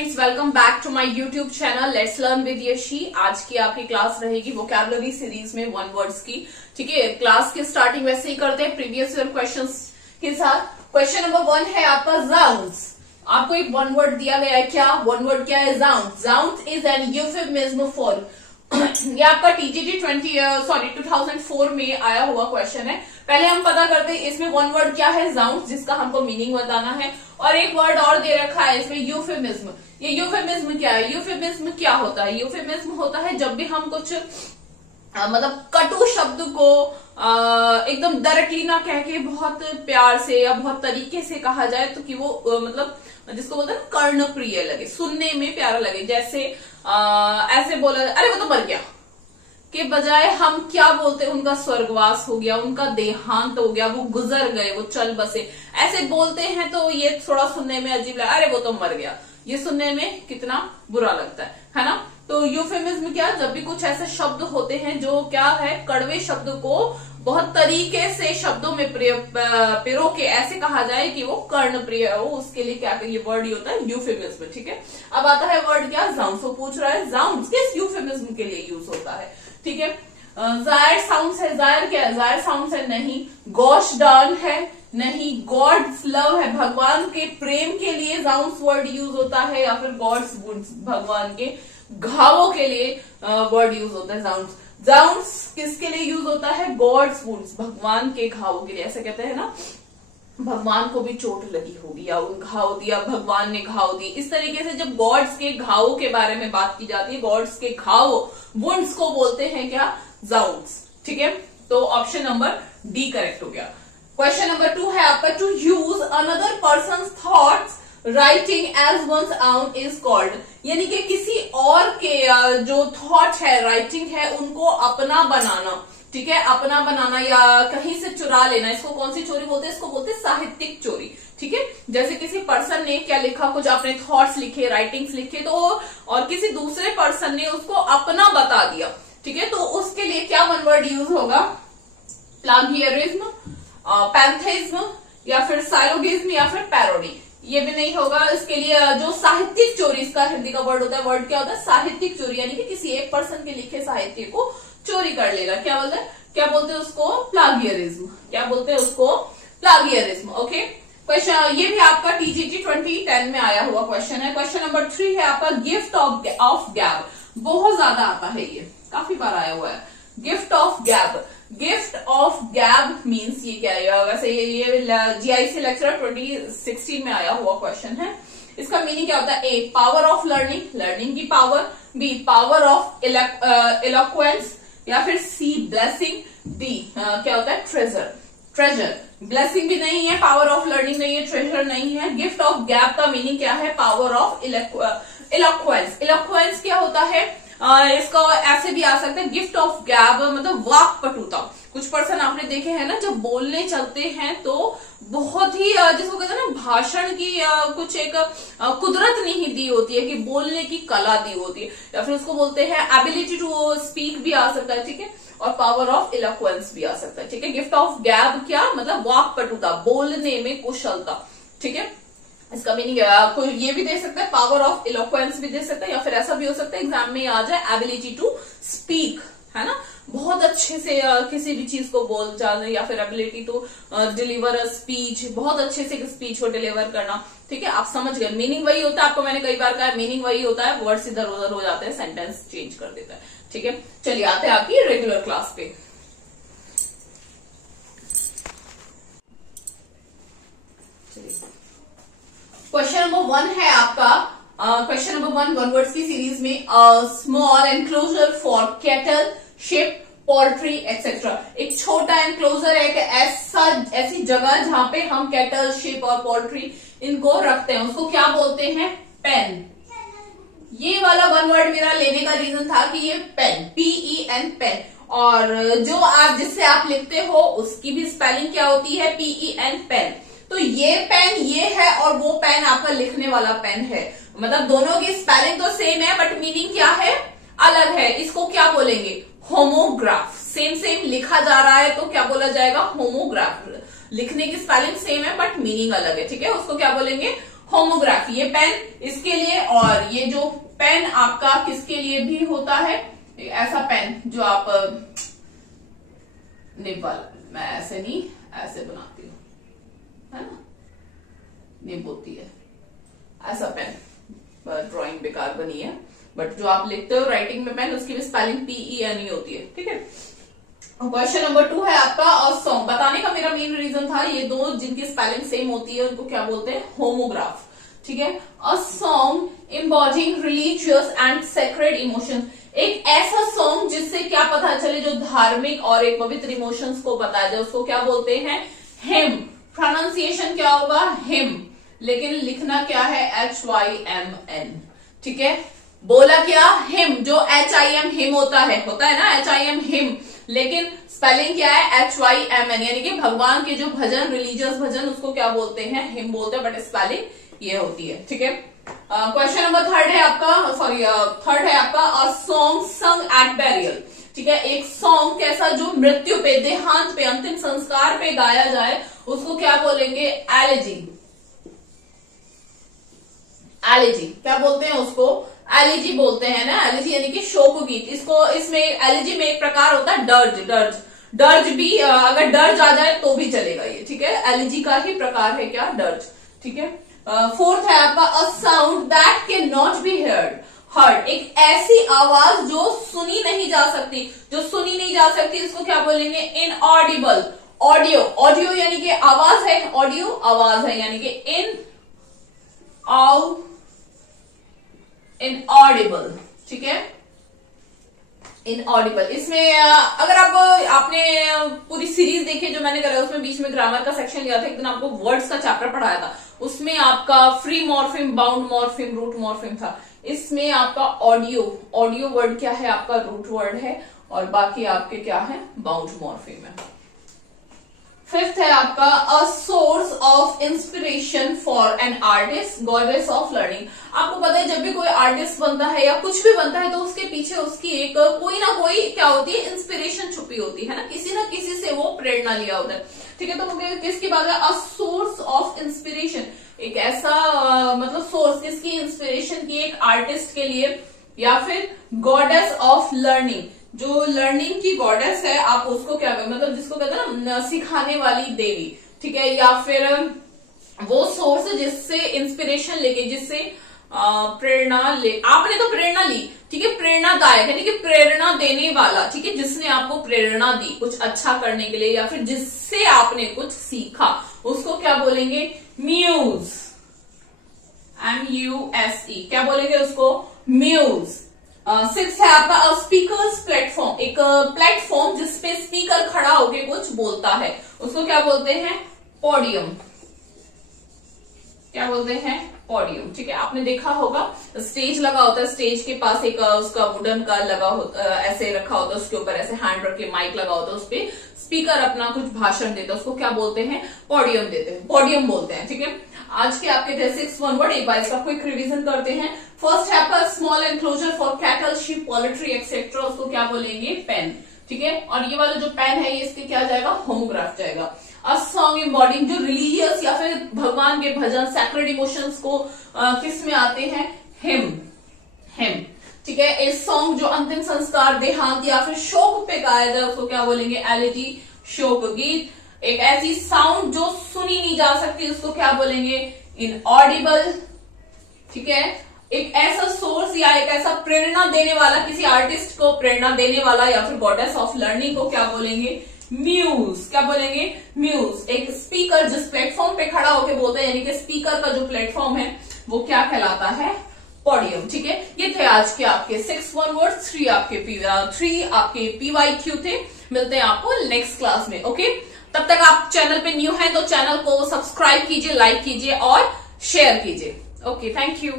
Friends, welcome back to my YouTube channel let's learn with Yashi. आज की आपकी class रहेगी वोकैबुलरी सीरीज में वन वर्ड्स की। ठीक है, क्लास की स्टार्टिंग वैसे ही करते हैं प्रीवियस ईयर क्वेश्चंस के साथ। क्वेश्चन नंबर 1 है आपका साउंड्स। आपको एक वन वर्ड दिया गया है। क्या वन वर्ड क्या है? Sounds. Sounds is an euphemism for ये आपका टीजीटी 2004 में आया हुआ क्वेश्चन है। पहले हम पता करते हैं इसमें वन वर्ड क्या है, साउंड्स, जिसका हमको मीनिंग बताना है। और एक वर्ड और दे रखा है इसमें, यूफेमिज्म। ये यूफेमिज्म क्या है? यूफेमिज्म क्या होता है? यूफेमिज्म होता है जब भी हम कुछ मतलब कटु शब्द को एकदम डायरेक्टली ना कह के बहुत प्यार से या बहुत तरीके से कहा जाए तो कि वो मतलब जिसको बोलते हैं कर्ण प्रिय लगे, सुनने में प्यारा लगे। जैसे ऐसे बोला, अरे वो तो मर गया के बजाय हम क्या बोलते हैं, उनका स्वर्गवास हो गया, उनका देहांत हो गया, वो गुजर गए, वो चल बसे, ऐसे बोलते हैं। तो ये थोड़ा सुनने में अजीब लगा, अरे वो तो मर गया, ये सुनने में कितना बुरा लगता है ना। तो यूफेमिज्म क्या, जब भी कुछ ऐसे शब्द होते हैं जो क्या है, कड़वे शब्द को बहुत तरीके से शब्दों में पिरो के ऐसे कहा जाए कि वो कर्णप्रिय हो, उसके लिए क्या ये वर्ड ही होता है यूफेमिज्म। ठीक है, अब आता है वर्ड क्या, साउंड्स। वो पूछ रहा है साउंड्स किस यूफेमिज्म के लिए यूज होता है। ठीक है, जायर साउंड्स है। जायर क्या है? जायर साउंड्स है नहीं। गॉश डॉन है नहीं। गॉड्स लव है, भगवान के प्रेम के लिए साउंड्स वर्ड यूज होता है। या फिर गॉड्स वुंड्स, भगवान के घावों के लिए वर्ड यूज होता है साउंड्स। साउंड्स किसके लिए यूज होता है? गॉड्स वुंड्स, भगवान के घावों के लिए। ऐसे कहते हैं ना, भगवान को भी चोट लगी होगी या उन घाव दिया, भगवान ने घाव दी। इस तरीके से जब गॉड्स के घावों के बारे में बात की जाती है, गॉड्स के घाव वुंड्स को बोलते हैं क्या? साउंड्स। ठीक है, तो ऑप्शन नंबर डी करेक्ट हो गया। क्वेश्चन नंबर 2 है आपका, to use another person's thoughts writing as one's own is called. यानी कि किसी और के जो थॉट है, राइटिंग है, उनको अपना बनाना। ठीक है, अपना बनाना या कहीं से चुरा लेना, इसको कौन सी चोरी बोलते हैं? इसको बोलते हैं साहित्यिक चोरी। ठीक है, जैसे किसी पर्सन ने क्या लिखा, कुछ अपने थॉट्स लिखे, राइटिंग्स लिखे, तो और किसी दूसरे पर्सन ने उसको अपना बता दिया। ठीक है, तो उसके लिए क्या वन वर्ड यूज होगा? प्लागियरिज्म, पैंथेइज्म, या फिर साइलोगिज्म, या फिर पैरोडी। ये भी नहीं होगा। इसके लिए जो साहित्यिक चोरी, इसका हिंदी का वर्ड होता है, वर्ड क्या होता है? साहित्यिक चोरी। यानी कि किसी एक पर्सन के लिखे साहित्य को चोरी कर लेना। क्या बोलते हैं? क्या बोलते हैं उसको? प्लागियरिज्म। क्या बोलते हैं उसको? प्लागियरिज्म। ओके, क्वेश्चन ये भी आपका टीजीटी 2010 में आया हुआ क्वेश्चन है। क्वेश्चन नंबर 3 है आपका, गिफ्ट ऑफ गैब। बहुत ज्यादा आता है, ये काफी बार आया हुआ है। गिफ्ट ऑफ गैब। गिफ्ट ऑफ गैब मीन्स ये क्या है? वैसे ये जीआईसी लेक्चर 2016 में आया हुआ क्वेश्चन है। इसका मीनिंग क्या होता है? A, power of learning, learning की power. B, power of eloquence. या फिर सी, ब्लेसिंग। डी क्या होता है? ट्रेजर। ट्रेजर, ब्लेसिंग भी नहीं है, पावर ऑफ लर्निंग नहीं है, ट्रेजर नहीं है। गिफ्ट ऑफ गैप का मीनिंग क्या है? Power of इलोक्वेंस। इलोक्वेंस क्या होता है? इसको ऐसे भी आ सकता है, गिफ्ट ऑफ गैब मतलब वाक पटुता। कुछ पर्सन आपने देखे हैं ना, जब बोलने चलते हैं तो बहुत ही जिसको कहते हैं ना, भाषण की कुछ एक कुदरत नहीं दी होती है, कि बोलने की कला दी होती है, या फिर उसको बोलते हैं एबिलिटी टू स्पीक भी आ सकता है। ठीक है, और पावर ऑफ इलोक्वेंस भी आ सकता है। ठीक है, गिफ्ट ऑफ गैब क्या मतलब? वाक पटुता, बोलने में कुशलता। ठीक है, इसका मीनिंग कोई ये भी दे सकता है, पावर ऑफ इलोक्वेंस भी दे सकता है, या फिर ऐसा भी हो सकता है एग्जाम में आ जाए, एबिलिटी टू स्पीक, है ना, बहुत अच्छे से किसी भी चीज को बोल जाना, या फिर ability to deliver a speech, बहुत अच्छे से स्पीच को डिलीवर करना। ठीक है, आप समझ गए, मीनिंग वही होता है। आपको मैंने कई बार कहा, मीनिंग वही होता है, वर्ड्स इधर उधर हो जाते हैं, सेंटेंस चेंज कर देता है। ठीक है, चलिए आते हैं आपकी रेगुलर क्लास पे। क्वेश्चन नंबर 1 है आपका, क्वेश्चन नंबर 1 वन वर्ड्स की सीरीज में, small enclosure for cattle, ship, poultry etcetera. एक छोटा एनक्लोजर है, ऐसी जगह जहां पे हम कैटल, शिप और पोल्ट्री इनको रखते हैं, उसको क्या बोलते हैं? पेन। ये वाला वन वर्ड मेरा लेने का रीजन था कि ये पेन, PEN, पेन। और जो आप जिससे आप लिखते हो उसकी भी स्पेलिंग क्या होती है? PEN, pen. तो ये पेन ये है और वो पेन आपका लिखने वाला पेन है। मतलब दोनों की स्पेलिंग तो सेम है, बट मीनिंग क्या है? अलग है। इसको क्या बोलेंगे? होमोग्राफ। सेम लिखा जा रहा है तो क्या बोला जाएगा? होमोग्राफ। लिखने की स्पेलिंग सेम है बट मीनिंग अलग है। ठीक है, उसको क्या बोलेंगे? होमोग्राफी, ये पेन इसके लिए, और ये जो पेन आपका किसके लिए भी होता है, ऐसा पेन जो आप निब वाला, मैं ऐसे नहीं ऐसे बनाती हूँ, है ना, निब होती है, ऐसा पेन, ड्राइंग बेकार बनी है, बट जो आप लिखते हो राइटिंग में पेन, उसकी भी स्पेलिंग PEN होती है, ठीक है। क्वेश्चन नंबर 2 है आपका, अ सॉन्ग। बताने का मेरा मेन रीजन था, ये दो जिनकी स्पेलिंग सेम होती है उनको क्या बोलते हैं, होमोग्राफ, ठीक है। A song embodying religious and sacred emotions, एक ऐसा सॉन्ग जिससे क्या पता चले, जो धार्मिक और एक पवित्र इमोशंस को बताया जाए, उसको क्या बोलते हैं, हिम। प्रोनाउंसिएशन क्या होगा, हिम, लेकिन लिखना क्या है, HYMN, ठीक है। बोला क्या, हिम, जो HIM हिम होता है ना, HIM हिम, लेकिन स्पेलिंग क्या है, HYMN, यानी कि भगवान के जो भजन, रिलीजियस भजन, उसको क्या बोलते हैं, हिम बोलते हैं, बट स्पेलिंग ये होती है, ठीक है। क्वेश्चन नंबर 3 है आपका, थर्ड है आपका, a song sung at burial, ठीक है। एक सॉन्ग कैसा, जो मृत्यु पे, देहांत पे, अंतिम संस्कार पे गाया जाए, उसको क्या बोलेंगे, एलेजी। एलेजी क्या बोलते हैं उसको, एलिजी बोलते हैं ना, एलिजी यानी कि शोक गीत। इसको, इसमें एलिजी में एक प्रकार होता है डर्ज भी, अगर डर्ज आ जाए तो भी चलेगा ये, ठीक है, एलिजी का ही प्रकार है क्या, डर्ज, ठीक है। फोर्थ है आपका, a sound that can not be heard, एक ऐसी आवाज जो सुनी नहीं जा सकती, इसको क्या बोलेंगे, इनऑडिबल। ऑडियो यानी कि आवाज है, ऑडियो आवाज है, यानी कि इनऑडिबल, ठीक है, इनऑडिबल। इसमें अगर आपने पूरी सीरीज देखी जो मैंने करा, उसमें बीच में ग्रामर का सेक्शन लिया था, एक दिन आपको वर्ड्स का चैप्टर पढ़ाया था, उसमें आपका free morpheme, bound morpheme, root morpheme था। इसमें आपका ऑडियो वर्ड क्या है, आपका रूट वर्ड है, और बाकी आपके क्या है, बाउंड मॉर्फिम है। फिफ्थ है आपका, a source of inspiration for an artist, goddess of learning. आपको पता है जब भी कोई आर्टिस्ट बनता है या कुछ भी बनता है, तो उसके पीछे उसकी एक कोई ना कोई क्या होती है, इंस्पिरेशन छुपी होती है ना किसी से वो प्रेरणा लिया होता है, ठीक है। तो किसकी बात है, अ सोर्स ऑफ इंस्पिरेशन, एक ऐसा मतलब सोर्स, किसकी, इंस्पिरेशन की, एक आर्टिस्ट के लिए, या फिर गॉडेस ऑफ लर्निंग, जो लर्निंग की गॉडेस है, आप उसको क्या मतलब जिसको कहते हैं ना सिखाने वाली देवी, ठीक है, या फिर वो सोर्स जिससे इंस्पिरेशन लेके, जिससे प्रेरणा ले, आपने तो प्रेरणा ली, ठीक है, प्रेरणादायक यानी कि प्रेरणा देने वाला, ठीक है, जिसने आपको प्रेरणा दी कुछ अच्छा करने के लिए, या फिर जिससे आपने कुछ सीखा, उसको क्या बोलेंगे, म्यूज, MUSE, क्या बोलेंगे उसको, म्यूज। 6 है आपका, स्पीकर्स प्लेटफॉर्म, एक प्लेटफॉर्म जिसपे स्पीकर खड़ा होके कुछ बोलता है, उसको क्या बोलते हैं, पोडियम, क्या बोलते हैं, पोडियम, ठीक है। आपने देखा होगा स्टेज लगा होता है, स्टेज के पास एक उसका वुडन का लगा होता, ऐसे रखा होता है, उसके ऊपर ऐसे हैंड रख के माइक लगा होता है, उसपे स्पीकर अपना कुछ भाषण देता है, उसको क्या बोलते हैं, पोडियम देते हैं, पोडियम बोलते हैं, ठीक है। आज के आपके थे 6 1 वर्ड, एक बार इसका क्विक रिवीजन करते हैं। फर्स्ट है आपका, small enclosure for cattle, sheep, poultry etcetera, उसको क्या बोलेंगे, पेन, ठीक है। और ये वाला जो पेन है, ये इसके क्या जाएगा, होमोग्राफ जाएगा। अ सॉन्ग एम्बॉडिंग, जो रिलीजियस या फिर भगवान के भजन, सैक्रेड इमोशंस को किस में आते हैं, हिम, ठीक है। ए सॉन्ग जो अंतिम संस्कार, देहांत या फिर शोक पे गाया जाए, उसको क्या बोलेंगे, एलिजी, शोक गीत। एक ऐसी साउंड जो सुनी नहीं जा सकती, उसको क्या बोलेंगे, इनऑडिबल, ठीक है। एक ऐसा सोर्स या एक ऐसा प्रेरणा देने वाला, किसी आर्टिस्ट को प्रेरणा देने वाला, या फिर गॉडेस ऑफ लर्निंग को क्या बोलेंगे, म्यूज, क्या बोलेंगे, म्यूज। एक स्पीकर जिस प्लेटफॉर्म पे खड़ा होके बोलते हैं, यानी कि स्पीकर का जो प्लेटफॉर्म है वो क्या कहलाता है, पोडियम, ठीक है। ये थे आज के आपके 6 1 वर्ड, 3 आपके PYQ थे। मिलते हैं आपको नेक्स्ट क्लास में, ओके। तब तक आप चैनल पे न्यू हैं तो चैनल को सब्सक्राइब कीजिए, लाइक कीजिए और शेयर कीजिए, ओके, थैंक यू।